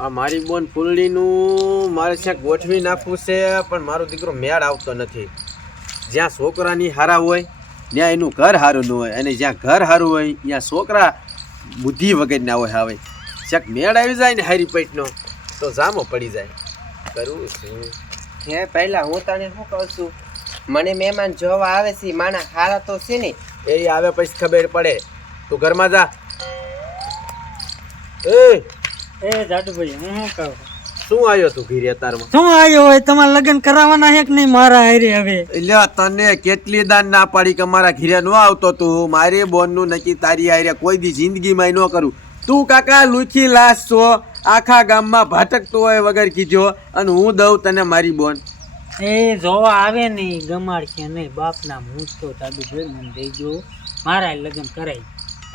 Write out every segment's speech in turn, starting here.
આ મારી બોન ફૂલડીનું મારે ક્યાંક ગોઠવી નાખવું છે પણ મારો દીકરો મેળ આવતો નથી. જ્યાં છોકરાની હારા હોય ત્યાં એનું ઘર સારું ન હોય. અને જ્યાં ઘર સારું હોય ત્યાં છોકરા બુદ્ધિ વગરના હોય હવે. ક્યાંક મેળ આવી જાય ને હારી પેટનો તો જામો પડી જાય. કરવું શું હે પહેલાં હું તને શું કહું છું? મને મહેમાન જોવા આવે છે માણા હારા તો છે ને. એ આવે પછી ખબર પડે. તું ઘરમાં જા. એ! એ જાડુભાઈ હું શું કહું? શું આવ્યો તું ઘીરે તારમાં શું આવ્યો હોય? તમારે લગ્ન કરાવવાના છે કે નહીં મારા હારે હવે? એટલે તને કેટલી દાન ના પાડી કે મારા ઘીરે ન આવતો તું? મારી બોનનું નક્કી તારી હારે કોઈ દી જિંદગીમાં ન કરું. તું કાકા લુખી લાશ છો આખા ગામમાં ભટકતો હોય વગર કીધો અને હું દઉં તને મારી બોન. એ જોવા આવે નહીં ગમાડ કે નહીં. બાપના હું તો જાડુભાઈ મને દઈ દેજો. મારા લગ્ન કરાય.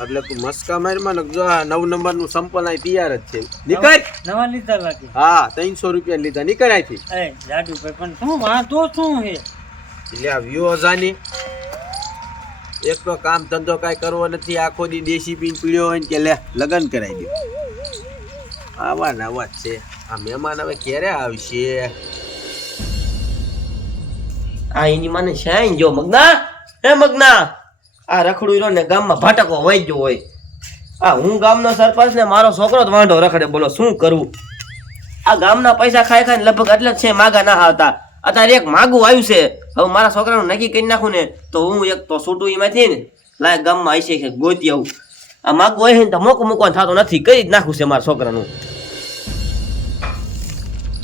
એટલે તું મસ્કા મારમાં જો આ નવ નંબરનું સંપલ અહીં તૈયાર જ છે. નીકળ. નવા લીધા લાગે હા ત્રણસો રૂપિયા લીધા. નીકળ અહીંથી એ જાડુભાઈ પણ શું વાંધો શું હે? એટલે આ વ્યૂ જાની એક તો કામ ધંધો કાંઈ કરવો નથી. આખો દી દેશી પીન પીળ્યો હોય ને કે લે લગ્ન કરાવી દો આવા નવા આવા જ છે. આ મહેમાન હવે ક્યારે આવશે? આ એની માને છે જો મગના? હે મગના? આ રખડું રહ્યો ને ગામમાં ભટકો વહી ગયો હોય. આ હું ગામનો સરપંચ ને મારો છોકરો જ વાંઢો રખડે બોલો, શું કરવું આ ગામના પૈસા ખાઈ ખાઈને લગભગ એટલે જ છે, માગા ના આવતા. અત્યારે એક માગું આવ્યું છે. હવે મારા છોકરાનું નક્કી કરી નાખું ને તો હું એક તો છૂટું એમાંથી ને લાય ગામમાં આવી છે ગોતી આવું. આ માગું હોય ને તો મોકું મૂકવાનું થતું નથી, કરી જ નાખું છે મારા છોકરાનું.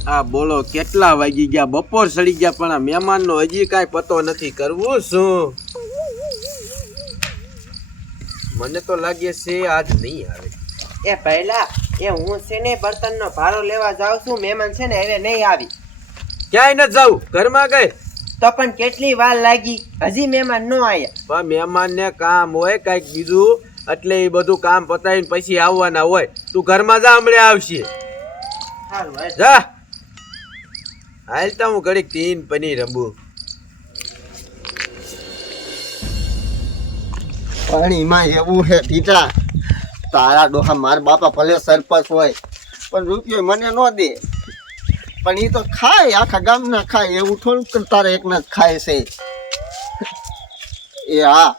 આ બોલો, કેટલા વાગી ગયા? બપોર સડી ગયા, પણ આ મહેમાનનો હજી કાંઈ પતો નથી. કરવું શું? મને તો લાગે છે આજ નહીં આવે. એ પહેલા એ હું છે ને બર્તનનો ભારો લેવા જાઉં છું મહેમાન છે ને હવે નહીં આવી. ક્યાંય ન જાઉં? ઘરમાં ગઈ? તો પણ કેટલી વાર લાગી? હજી મહેમાન ન આવ્યા પણ મહેમાનને કામ હોય કાંઈક બીજું એટલે એ બધું કામ પતાવીને પછી આવવાના હોય. તું ઘરમાં જા હમણાં આવશે. હાલ. જા. હાલ તો હું ઘડીક તીન પનીર રંબુ પાણીમાં એવું છે ટીટા તારા ડોહા મારા બાપા ભલે સરપંચ હોય પણ રૂપિયો મને ન દે. પણ એ તો ખાય આખા ગામના ખાય એવું થોડુંક તારે એકના જ ખાય છે. એ હા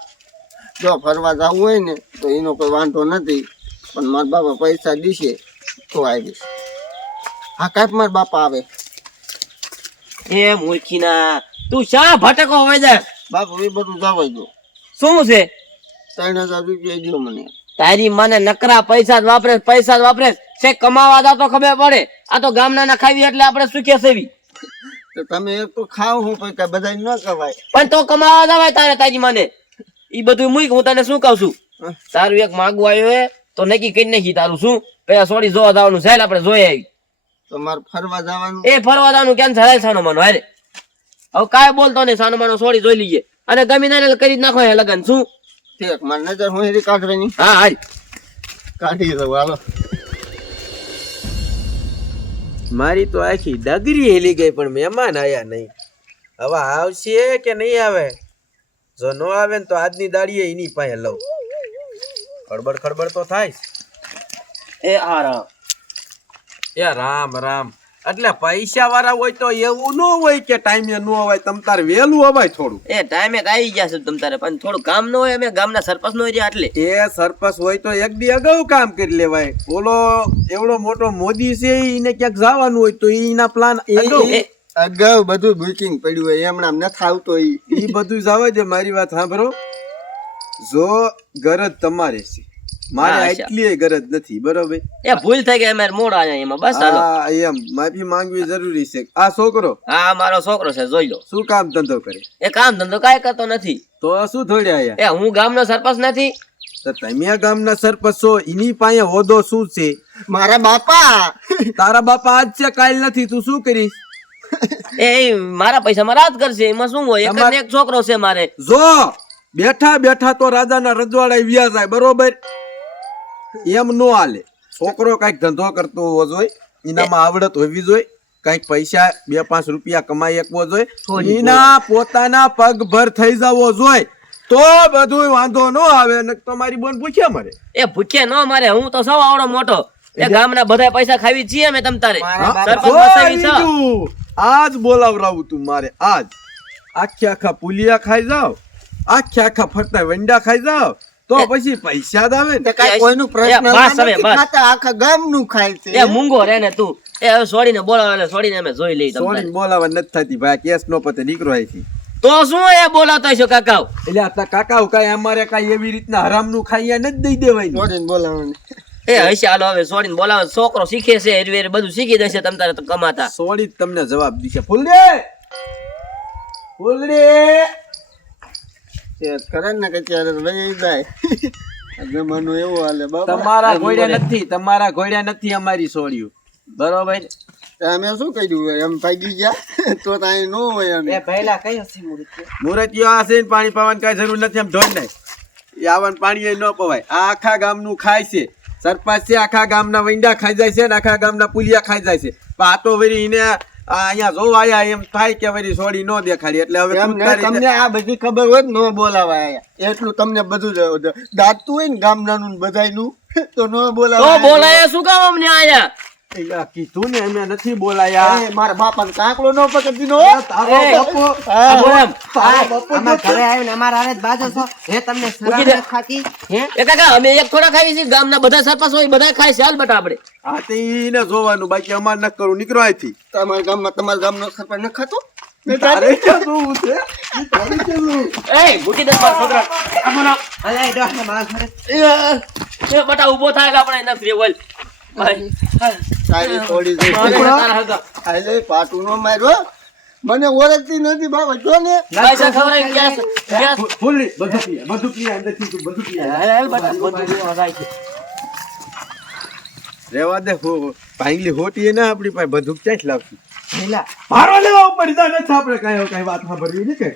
જો ફરવા જવું હોય ને તો એનો કોઈ વાંધો નથી પણ મારા બાપા પૈસા દીશે તો આવીશ. હા કાંઈક મારા બાપા આવે. એ મૂર્ખીના તું શા ભટકો હોય બાપુ એ બધું જવાય દો શું છે? ત્રણ હજાર રૂપિયા દો મને. તારી મને નકરા પૈસા જ વાપરે પૈસા જ વાપરે છે. કમાવા દા તો ખબર પડે. આ તો ગામના ના ખાવી એટલે આપણે સુખે સેવી? તો તમે એક તો ખાવ હું પણ બધા ન કવાય પણ તો કમાવા જવાય તારે તારી મને. ઈ બધું મૂક હું તને શું કહું છું? તારું એક માગવું આવ્યું હે તો નક્કી કરી નાખી તારું શું? પેલા સોડી જોવા જવાનું છે આપણે જોઈ આવી તો મારે ફરવા જવાનું? એ ફરવા જવાનું કેમ છે સાનો માનો હારે હવે કાંઈ બોલતો નહીં સાનો માનો સોડી જોઈ લઈએ. અને ગમી ના કરી જ નાખો હે લગન શું? ઠીક મારી નજર હું એરી કાઢવાની હા હારી કાઢી દઉં હાલો. મારી તો આખી ડગરી હેલી ગઈ પણ મહેમાન આયા નહીં. હવે આવશે કે નહીં આવે? જો ન આવે ને તો આજની દાડીએ એની પાસે લઉં. ખડબડ ખડબડ તો થાય એ આ રામ. એ રામ રામ. એટલે પૈસા વાળા હોય તો એવું ન હોય કે ટાઈમે ન હોય. તમ તારે વહેલું અવાય થોડું. એ ટાઈમે તો આવી ગયા છે તમ તારે પણ થોડું કામ ન હોય અમે ગામના સરપંચ નો રહ્યા એટલે. એ સરપંચ હોય તો એક દી અગાઉ કામ કરી લેવાય. બોલો એવડો મોટો મોદી છે એને ક્યાંક જવાનું હોય તો એના પ્લાન અગાઉ? એ- અગાઉ બધું બુકિંગ પડ્યું હોય એમણામ નથી આવતો એ ઈ બધું જવા દે મારી વાત સાંભળો. જો ગરજ તમારી છે. મારે. એટલી ગરજ નથી બરોબર? એ ભૂલ થઈ ગઈ અમારે મોડ આયા એમાં. બસ હાલો. એમ. માફી માંગવી જરૂરી છે. આ છોકરો? હા મારો છોકરો છે જોઈ લો. શું કામ ધંધો કરે? એ કામ ધંધો કાંઈ કરતો નથી. તો શું થોડી આયા? એ હું ગામનો સરપંચ નથી. તો તમે ગામના સરપંચ છો એની પાસે હોદો શું છે? મારા બાપા. તારા બાપા આજ છે કાલ નથી. તું શું કરીશ? એ મારા પૈસા મારા જ કરશે. એમાં શું હોય? એક ને છોકરો છે મારે. જો બેઠા બેઠા તો રાજાના રજવાડા વ્યા જાય બરોબર? એમ નો હાલે. છોકરો કંઈક ધંધો કરતો હોવો જોઈએ એનામાં આવડત હોવી જોઈએ કંઈક પૈસા બે પાંચ રૂપિયા કમાઈ શકવો જોઈએ એના પોતાના પગભર થઈ જવો જોઈએ. તો બધું વાંધો ન આવે ને તમારી બોન ભૂખ્યા મરે. એ ભૂખ્યા ન મારે હું તો સૌ આવડો મોટો. એ ગામના બધા પૈસા ખાવી છીએ અમે તમ તારે. આજ બોલાવરાવું તું મારે આજ. આખે આખા પુલિયા ખાઈ જાવ આખે આખા ફરતા વંડા ખાઈ જાવ તો પછી પૈસા જ આવે ને. કાંઈ કોઈનું પ્રશ્ન બસ હવે, નથી બસ. આખા ગામનું ખાય છે એ મૂંગો રે ને તું. એ હવે છોડીને બોલાવે એટલે છોડીને અમે જોઈ લઈ તમને. તારે. બોલાવે નથી થતી ભાઈ કેસ નો પતે નીકળો અહીંથી. તો શું એ બોલાવતા છો કાકાઓ? એટલે આ કાકાઓ કાંઈ અમારે કાંઈ એવી રીતના હરામનું ખાઈએ નથી દઈ દેવાય છોડીને બોલાવવાનું. એ હશે હાલો હવે છોડીને બોલાવે. છોકરો શીખે છે હેરવેર બધું શીખી દેશે તમ તારે તો કમાતા. સોડી તમને જવાબ દીશે. ફૂલડે! ફૂલડી! કરે ને કે ત્યારે જાય. જમાનો એવો હાલે. બાબા તમારા ઘોડ્યા નથી તમારા ઘોડ્યા નથી અમારી સોળિયું. બરોબર? અમે શું કર્યું એમ ભાગી ગયા. તો ત્યાં ન હોય અમે. એ પહેલા કઈ મૂર્તિ મુરતીઓ? આ છે ને પાણી પવન કાંઈ જરૂર નથી એમ નાખ એ આવવાનું પાણી ન પવાય. આ આખા ગામનું ખાય છે. સરપંચ છે આખા ગામના વૈંડા ખાઈ જાય છે ને આખા ગામના પુલિયા ખાઈ જાય છે. પણ આ તો વળી એને અહીંયા જોવા આયા એમ થાય કે વરી સોડી નો દેખાડી. એટલે હવે તમને આ બધી ખબર હોય ને ન બોલાવા આયા એટલું તમને બધું જ દાતું હોય ને ગામડાનું ને બધાયનું તો નો બોલાવા તો બોલાય શું કામ અમને આયા કીધું ને અમે નથી બોલાયા. મારા બાપાને કાંકડો ન પકડી દીધો તારો એ, બાપો. આ બોલ એમ. અમારા ઘરે આવીને અમારા હારે બાજો છો. હે તમને શરમ મૂકી દે. નથી ખાતી? હે? એ કાકા અમે એક થોડા ખાવી છીએ. ગામના બધા સરપંચ હોય બધા ખાય છે. હાલ બટા આપણે. આ તે ઈને જોવાનું. બાકી અમાર ન નીકળો અહીંથી. તમારા ગામમાં તમારા ગામનો સરપંચ ન ખાતો? તારે કેવું છે? તારે કેવું એ મૂકી દે મારા છોકરા. મારા ઘરે. એ, બટા ઊભો થાય આપણે નથી બોલ તારી થોડી. આલે પાટું નો માર્યો. મને ઓળખતી નથી બાબા જો ને. પૈસા બધું પીએ બધું પીએ બધું પીએ. હાલ, બધું. રેવા દે હો ભાંગલી હોટી એ ના આપણી પાસે બધું ક્યાંથી લાવશું મારો લેવા ઉપર નથી આપણે કઈ કઈ વાત સાંભળવી નહીં કે?